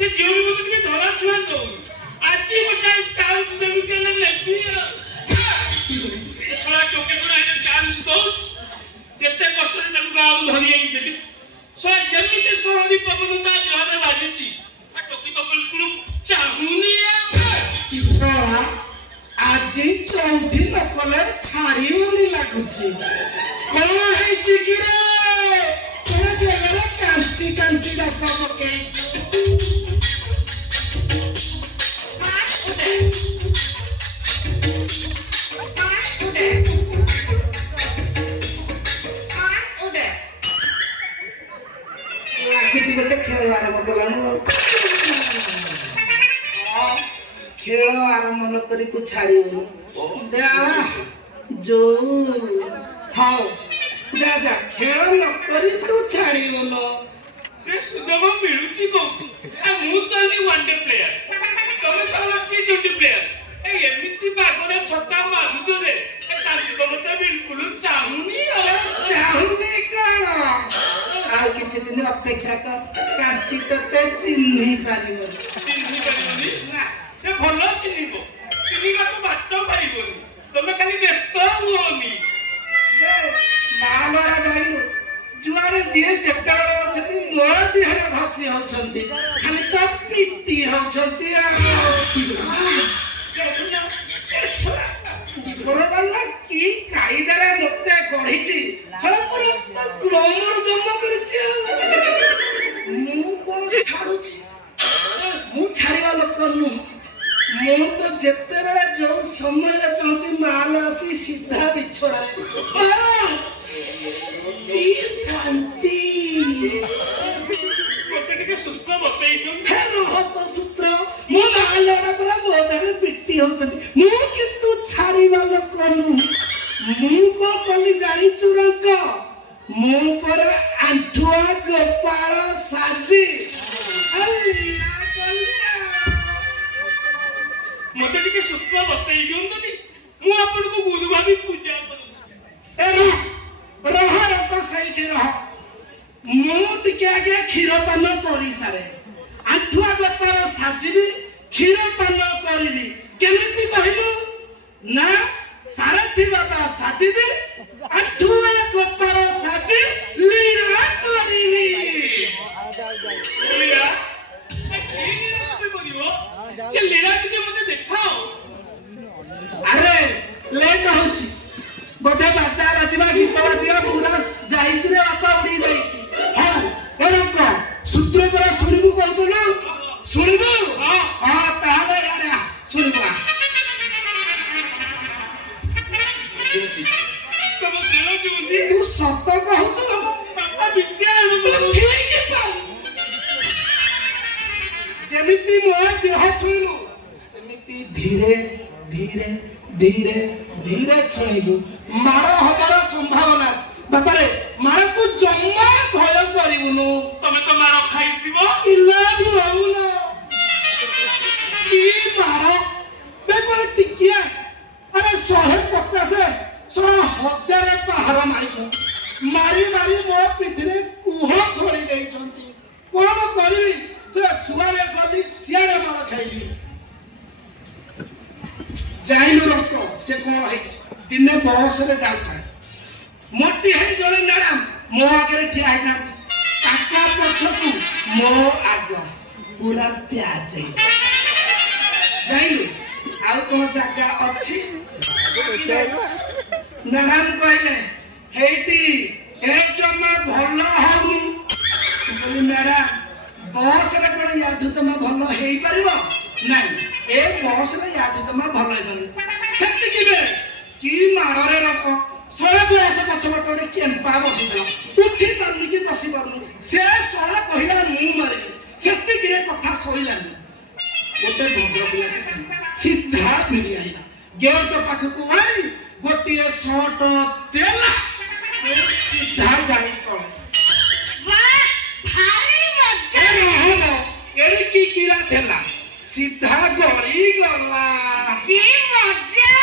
से जीव भी मत के धरा छुआ दो आज गोटा चांस देबी के लेबी छोड़ा टोके को आने चांस दो केते कष्ट रे ताकू गाव धरि आई देली सो जेमिते सोहरी पपनता जहरे बाजीची आ टोकी तो बिल्कुल चाहुनी आज चौथी नकल छाड़ीबनी लागुची कौन है चिगिरे कौन देवरे कांची कांची डब्बा पके लागुची गोटे खेल आरंभ कलानु खेल आरंभ न करी तू छाड़ीबनु जो हाँ जा जा खेल न करी तू छाड़ीबनु से सुजम मिलुची को आ मु तो नि वन डे प्लेयर तमे तो टी20 प्लेयर ए एमिति बागरे छक्का मारुचो रे ए तांची तो मते बिल्कुल चाहुनी कण आ किछि दिन अपेक्षा कर कांची तते चिन्ही पारिबो ना से भलो चिन्हिबो चिन्हिबा को बाटो पाइबोनी तमे खाली व्यस्त हुओनी मालरा जाइलो जुआरे जे जेतबे अछती मोर दिहरे घसी होछंती खाली तो पिट्टी होछंती बरोबरला की कायदारे मते गढिची छळ पर तो ग्रामर जन्म करछि मु कोन छाडुछि मु छाड़ीबा लोक नु मु तो जेते बेले जो समय रे चाहूची माल आसी सीधा बिछड़ा की शांति मते के सूत्र बतई तुम हे रह तो सूत्र मु मालरा पर मोदरे पिट्टी होतनी मु किंतु छाड़ीबा लोक नु मु को कली जानी चुरंक मु पर आंठुआ गोपाल साजी अल्लाह कल्या मते के सूत्र बतई दियंतनी मु आपन को गुरु भाभी पूजा करू ए रह तो सही रह मु टिके आगे क्षीर पान करी सारे आंठुआ गोपाल साजिबी क्षीर पान करिली केमिति कहिलु ना सारथी बाबा साजिबी आंठुआ गोपाल साजी लीला करिली लीला ए लीला पे बोलियो से लीला के मते देखाओ अरे लेट होची बोधे बाजा बाजिबा गीत बाजिबा पूरा जाइछ रे बापा उड़ी जाइछ हां एरक सूत्र पर सुनिबु कहतलो सुनिबु हां ताले यार सुनिबा तब देलो जुंदी तू सत्य कहू बापा विद्या अनुभव ठीक पाऊ जेमिति मोर देह छुइलु सेमिति धीरे धीरे धीरे धीरे छुइबु मार हबार संभावना अछि बापा रे मार को जम्मा भय करिबुनु तमे तो मारो खाइथिबो किला भी होउना ई मार बेपर टिकिया अरे 150 1000 पहाड़ मारिछ मारी मारी मो पिठरे कुह खोली देइछंती कोन करबी से छुआले गली सियारे मार खाइली जाइलु रक्को से कोन है दिने बस रे जाउथा मोटी है जने मैडम मो आगे ठिया है काका पछकू मो आगे पूरा प्याज जाइलु आउ कोन जगह अछि मैडम कहले हेटी ए जमा भलो होनी बोली मैडम बस रे कोन याठु तमा भलो हेई परिबो नहीं ए बस रे याठु तमा भलो हेबनी सेति किबे की मारे रक 100 बस पछपट गोटे केम्पा बसिदला उठी पारनी कि बसी पारनी से सळा कहिला मु मारे सेति किरे कथा सइलानी गोटे भद्र पिला सीधा मिली आइला गेट पाखकू आई गोटे शॉट देला सीधा जाई कळे वाह भारी मजा हेलो एड़ी की कीड़ा थेला सीधा गड़ी गला की मजा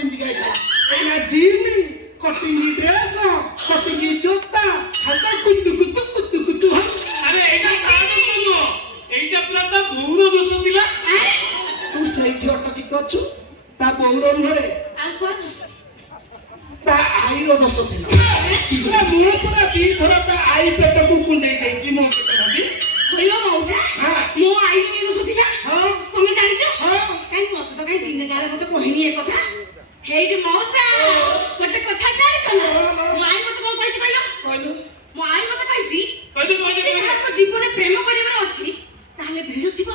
ପିନ୍ଧିକି ଆଇଲା ଏଇନା ଜିନ୍ କଟିଙ୍ଗି ଡ୍ରେସ୍ କଟିଙ୍ଗି ଜୋତା ହାତ କୁତୁ କୁତୁ କୁତୁ କୁତୁ ଆରେ ଏଇଟା କାହା ଦୋଷ ନୁହଁ, ଏଇଟା ପୁରା ତା ବୋଉର ଦୋଷ ଥିଲା। ତୁ ସେଇଠି ଅଟକିକି ଅଛୁ ତା ବୋଉର ନୁହେଁ ଆଉ କଣ? ତା ଆଈର ଦୋଷ ଥିଲା ମୁଁ ପୁରା ଦିଥର ତା ଆଈ ପେଟକୁ କୁଣ୍ଡେଇ ଦେଇଛି ମୋ ପେଟ ଭାବି କହିବ ମଉସା ହଁ। ମୋ ଆଈ ଏ ଦୋଷ ଥିଲା ହଁ ତମେ ଜାଣିଛ ହଁ କାଇଁ ମତେ ତ କାଇଁ ଦିନେ କାଳେ ମତେ କହିନି ଏ କଥା ହେଇଟି ମଉସା ଗୋଟେ କଥା ଜାଣିଛ ନା ମୋ ଆଈ ମତେ କଣ କହିଛି କହିଲ କହିଲୁ ମୋ ଆଈ ମତେ କହିଛି କହିଦେ ଯଦି କହିଦେ କାହାକୁ ଜୀବନରେ ପ୍ରେମ କରିବାର ଅଛି ତାହେଲେ ଭିଡ଼ ଥିବ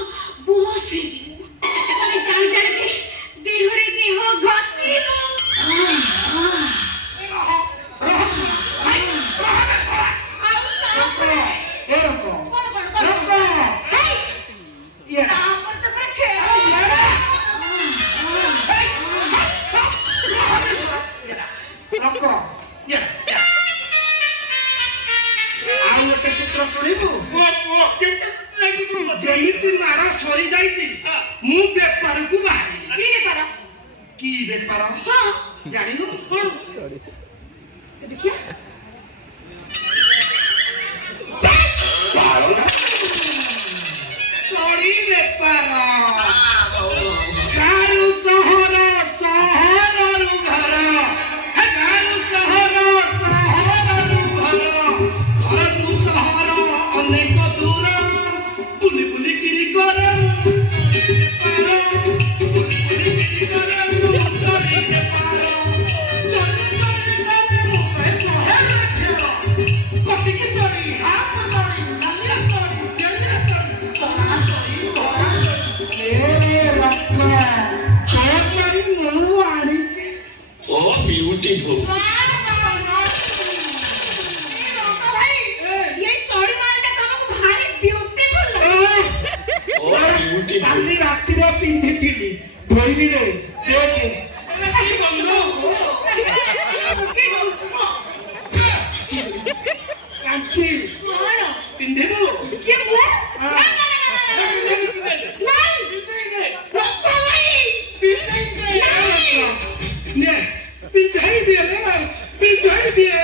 ବସ୍ ହେଇଯିବ ମାନେ ଜାଣି ଜାଣିକି ଦେହରେ ଦେହ ଘଷିବ ଆଉ ଗୋଟେ ସୂତ୍ର ଶୁଣିବୁ ପୁଅ ପୁଅ କେତେ ଲାଗିବୁ ମତେ? ଯେମିତି ମାଡ଼ ସରି ଯାଇଛି ମୁଁ ବେପାରକୁ ବାହାରିଲି କି ବେପାର କି ବେପାର ହଁ ଜାଣିନୁ କଣ ଦେଖିଆ ଚୋରି ବେପାର ଗାଁରୁ ସହର ସହରରୁ ଘର ଗାଁରୁ ସହର ସହରରୁ ଘର ଘରଠୁ ସହର ଅନେକ ଦୂର ବୁଲି ବୁଲିକିରି କରେ ବେପାର ବୁଲି ବୁଲିକିରି କରେ ଚୋରି ବେପାର ଚୋରି ଚୋରି କରେ ମୁଁ ଶହେରେ ଖେଳ କଟିକି ଚୋରି ହାତ ଚୋରି ନାଲିଆ ଚୋରି ଡେଲିଆ ଚୋରି ତରା ଚୋରି ଘୋଡ଼ା ଚୋରି ଏ ରତ୍ନ ତୋ ପାଇଁ ମୁଁ ଆଣିଛି Oh, beautiful. Oh, beautiful. କାଲି ରାତିରେ ପିନ୍ଧିଥିଲି ଧୋଇବି ରେ ଦେଖେ ଏଇଟା କି ଗନ୍ଧ? କାଞ୍ଚି ପିନ୍ଧିବୁ ନେ ପିନ୍ଧାଇ ଦିଏ ପିନ୍ଧାଇ ଦିଏ